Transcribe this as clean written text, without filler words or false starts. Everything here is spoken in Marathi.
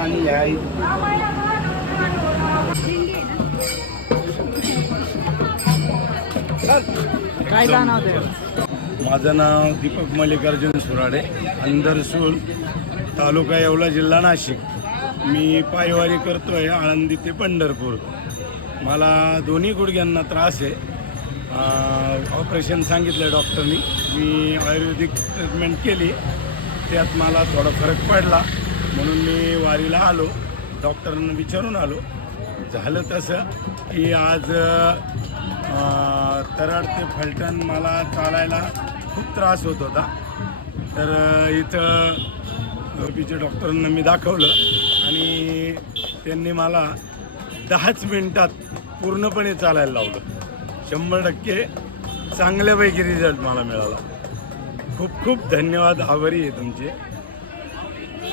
आणि या काय नाव ते? माझं नाव दीपक मल्लिकार्जुन सुराडे, अंदरसूल, तालुका येवला, जिल्हा नाशिक. मी पायवारी करतोय आळंदी ते पंढरपूर. मला दोन्ही गुडघ्यांना त्रास आहे. ऑपरेशन सांगितलं डॉक्टरनी. मी आयुर्वेदिक ट्रीटमेंट केली, त्यात मला थोडा फरक पडला म्हणून मी वारीला आलो. डॉक्टरांना विचारून आलो. झालं तसं की आज तराड ते फलटण मला चालायला खूप त्रास होत होता. तर इथं बीचे डॉक्टरांना मी दाखवलं आणि त्यांनी मला 10च मिनिटात पूर्णपणे चालायला लावलं. 100% चांगल्यापैकी रिझल्ट मला मिळाला. खूप खूप धन्यवाद, आभारी आहे तुमचे.